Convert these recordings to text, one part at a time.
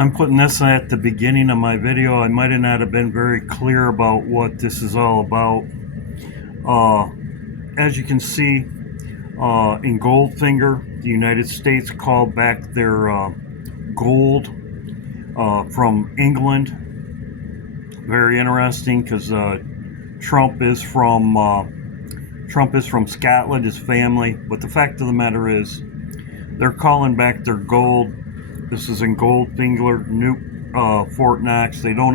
I'm putting this at the beginning of my video. I might have not have been very clear about what this is all about. As you can see, in Goldfinger, the United States called back their gold from England. Very interesting, because Trump is from Scotland, his family. But the fact of the matter is, they're calling back their gold. This is in Goldfinger, nuke Fort Knox. They don't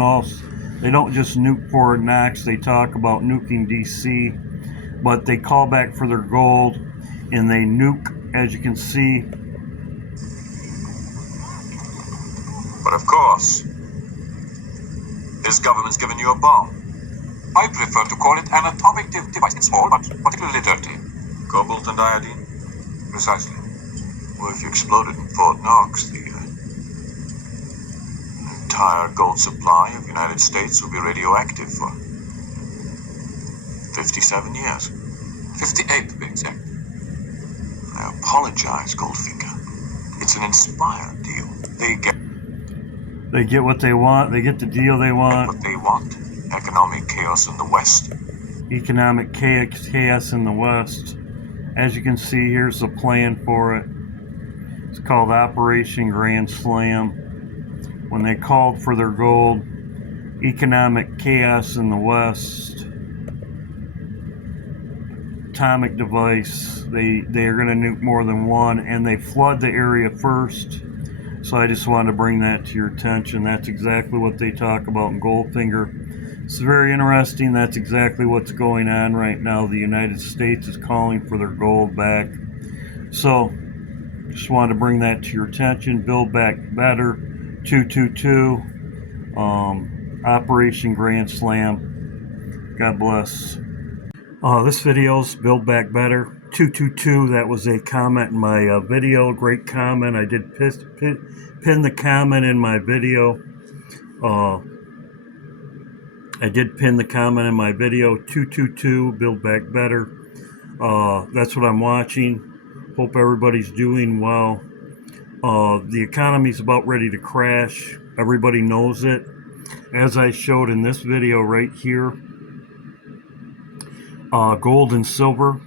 just nuke Fort Knox. They talk about nuking DC, but they call back for their gold, and they nuke, as you can see. But of course, this government's given you a bomb. I prefer to call it an atomic device. It's small, but particularly dirty. Cobalt and iodine? Precisely. Well, if you exploded in Fort Knox, the entire gold supply of the United States will be radioactive for 57 years. 58 to be exact. I apologize, Goldfinger. It's an inspired deal. They get what they want. They get the deal they want. What they want. Economic chaos in the West. Economic chaos in the West. As you can see, here's the plan for it. It's called Operation Grand Slam. When they called for their gold, economic chaos in the West, atomic device, they are going to nuke more than one, and they flood the area first. So I just wanted to bring that to your attention. That's exactly what they talk about in Goldfinger. It's very interesting. That's exactly what's going on right now. The United States is calling for their gold back. So just wanted to bring that to your attention. Build Back Better 222, Operation Grand Slam. God bless. This video's Build Back Better 222. That was a comment in my video. Great comment. I did pin the comment in my video. 222, Build Back Better. That's what I'm watching. Hope everybody's doing well. The economy's about ready to crash. Everybody knows it. As I showed in this video right here, gold and silver,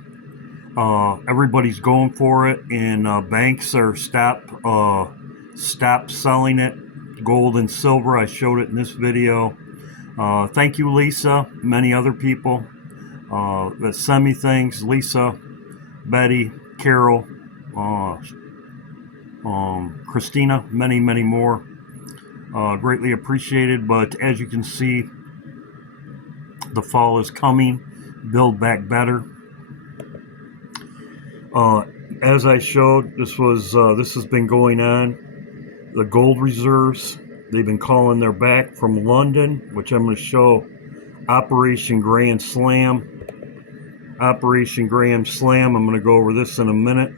everybody's going for it, and banks are stop selling it. Gold and silver, I showed it in this video. Thank you, Lisa, many other people that send me things. Lisa, Betty, Carol, Christina, many more. Greatly appreciated. But as you can see, the fall is coming. Build Back Better. As I showed, this has been going on. The gold reserves, they've been calling their back from London, which I'm going to show. Operation Grand Slam. Operation Grand Slam, I'm going to go over this in a minute.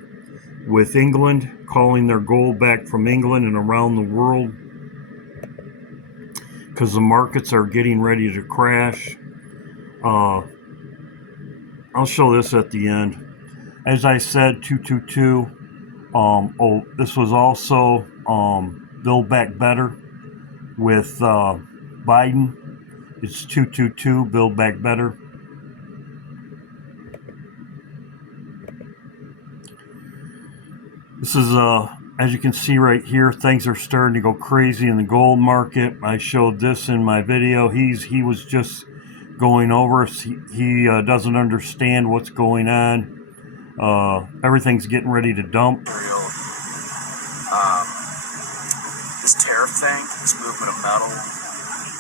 With England, calling their gold back from England and around the world, because the markets are getting ready to crash. I'll show this at the end. As I said, 222. This was also Build Back Better with Biden. It's 222, Build Back Better. This is, as you can see right here, things are starting to go crazy in the gold market. I showed this in my video. He was just going over. He doesn't understand what's going on. Everything's getting ready to dump. This tariff thing, this movement of metal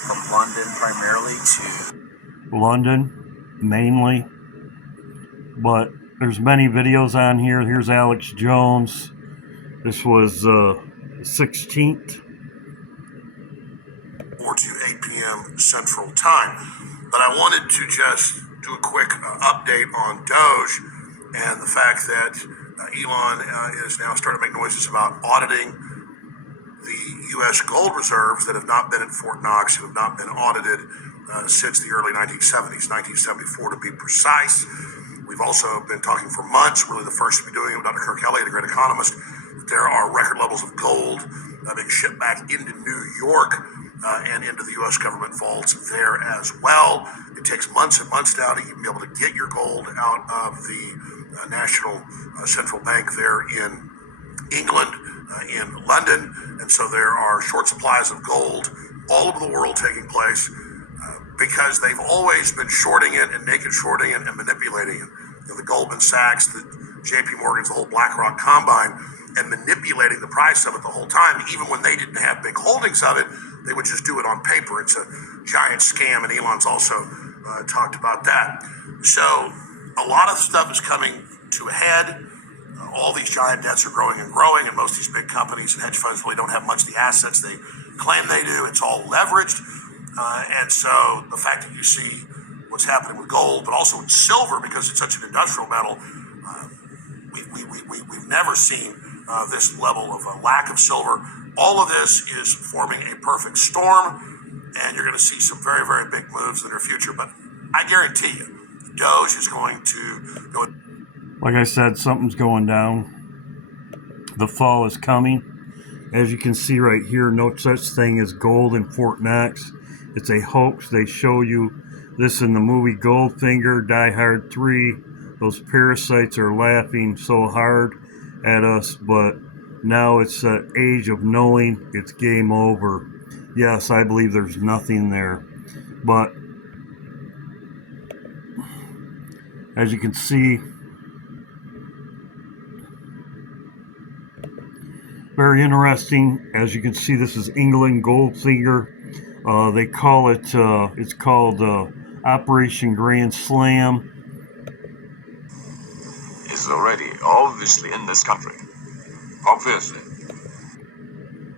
from London primarily to London, mainly. But there's many videos on here. Here's Alex Jones. This was 16th. 4 to 8 p.m. Central Time. But I wanted to just do a quick update on Doge and the fact that Elon is now starting to make noises about auditing the U.S. gold reserves that have not been at Fort Knox, who have not been audited since the early 1970s, 1974 to be precise. We've also been talking for months, really the first to be doing it, Dr. Kirk Elliott, a great economist, There are record levels of gold being shipped back into New York and into the U.S. government vaults there as well. It takes months and months now to even be able to get your gold out of the National Central Bank there in England, in London, and so there are short supplies of gold all over the world taking place because they've always been shorting it and naked shorting it and manipulating it. You know, the Goldman Sachs, the J.P. Morgan's, the whole BlackRock combine, and manipulating the price of it the whole time. Even when they didn't have big holdings of it, they would just do it on paper. It's a giant scam, and Elon's also talked about that. So a lot of stuff is coming to a head. All these giant debts are growing and growing, and most of these big companies and hedge funds really don't have much of the assets they claim they do. It's all leveraged. And so the fact that you see what's happening with gold, but also with silver, because it's such an industrial metal, we've never seen this level of a lack of silver. All of this is forming a perfect storm, and you're going to see some very, very big moves in the near future. But I guarantee you, Doge is going to go. Like I said, something's going down. The fall is coming. As you can see right here, no such thing as gold in Fort Knox. It's a hoax. They show you this in the movie Goldfinger, Die Hard 3. Those parasites are laughing so hard at us, but now it's the age of knowing it's game over. Yes, I believe there's nothing there. But as you can see, very interesting. As you can see, this is England Goldfinger. They call it, it's called Operation Grand Slam. Is already obviously in this country. Obviously.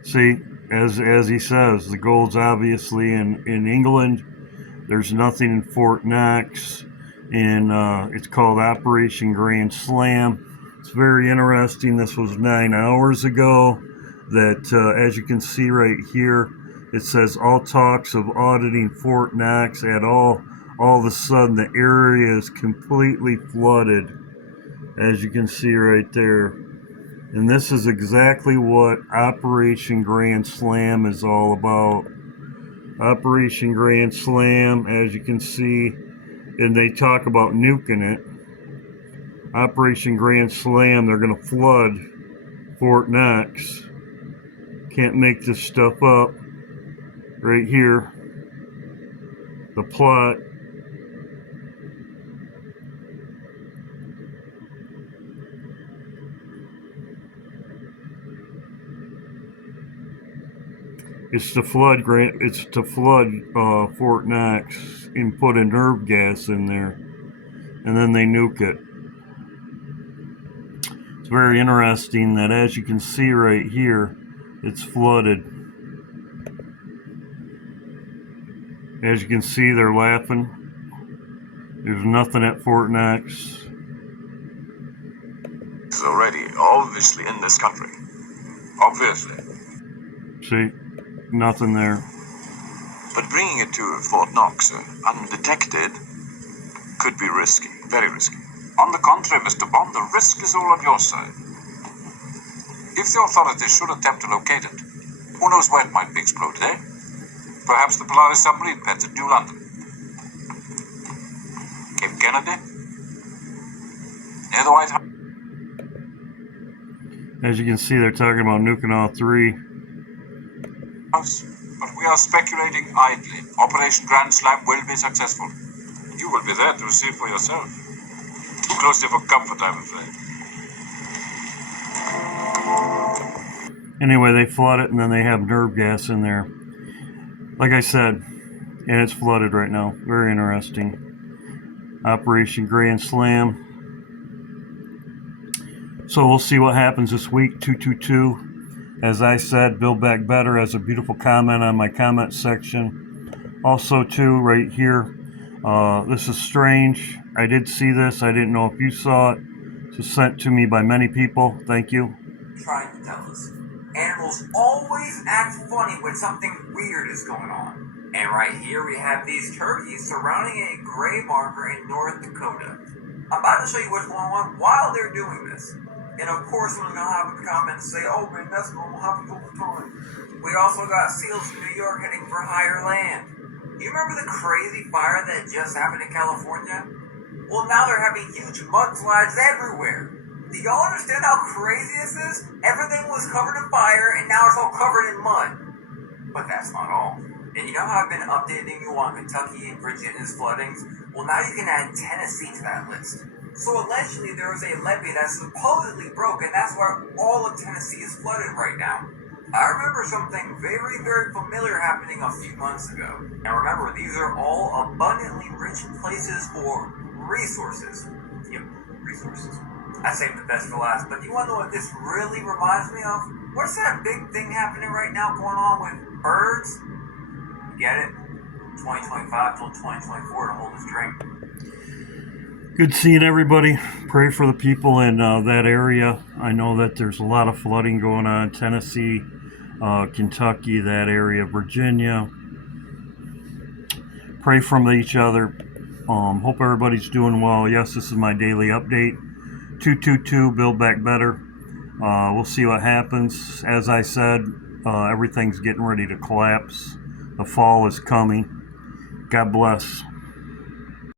See, as he says, the gold's obviously in England. There's nothing in Fort Knox. And it's called Operation Grand Slam. It's very interesting. This was 9 hours ago. That, as you can see right here, it says all talks of auditing Fort Knox at all of a sudden the area is completely flooded, as you can see right there. And this is exactly what Operation Grand Slam is all about. Operation Grand Slam, as you can see, and they talk about nuking it. Operation Grand Slam, they're going to flood Fort Knox. Can't make this stuff up. Right here, the plot. It's to flood Fort Knox and put a nerve gas in there, and then they nuke it. It's very interesting that, as you can see right here, it's flooded. As you can see, they're laughing. There's nothing at Fort Knox. Is already obviously in this country. Obviously. See, nothing there. But bringing it to Fort Knox undetected could be risky, very risky. On the contrary, Mr. Bond, the risk is all on your side. If the authorities should attempt to locate it, who knows where it might be exploded, eh? Perhaps the Polaris submarine pads at New London. Cape Kennedy? Near the White House? As you can see, they're talking about nuking all three. But we are speculating idly. Operation Grand Slam will be successful. You will be there to see for yourself. Too closely for comfort, I'm afraid. Anyway, they flood it, and then they have nerve gas in there. Like I said, and it's flooded right now. Very interesting. Operation Grand Slam. So we'll see what happens this week. 222. As I said, Build Back Better has a beautiful comment on my comment section. Also, too, right here, this is strange. I did see this. I didn't know if you saw it. This was sent to me by many people. Thank you. Trying to tell us. Animals always act funny when something weird is going on. And right here we have these turkeys surrounding a gray marker in North Dakota. I'm about to show you what's going on while they're doing this. And of course, someone's gonna hop in the comments and say, "Oh man, that's normal, happens all the time." We also got seals from New York heading for higher land. You remember the crazy fire that just happened in California? Well, now they're having huge mudslides everywhere. Do y'all understand how crazy this is? Everything was covered in fire, and now it's all covered in mud. But that's not all. And you know how I've been updating you on Kentucky and Virginia's floodings? Well, now you can add Tennessee to that list. So allegedly there is a levee that's supposedly broken. That's why all of Tennessee is flooded right now. I remember something very, very familiar happening a few months ago. And remember, these are all abundantly rich places for resources. Yep, resources. I saved the best for last, but you want to know what this really reminds me of? What's that big thing happening right now going on with birds? Get it? 2025 till 2024 to hold his drink. Good seeing everybody. Pray for the people in that area. I know that there's a lot of flooding going on in Tennessee, Kentucky, that area, Virginia. Pray from each other. Hope everybody's doing well. Yes, this is my daily update. 222, Build Back Better. We'll see what happens. As I said, everything's getting ready to collapse. The fall is coming. God bless.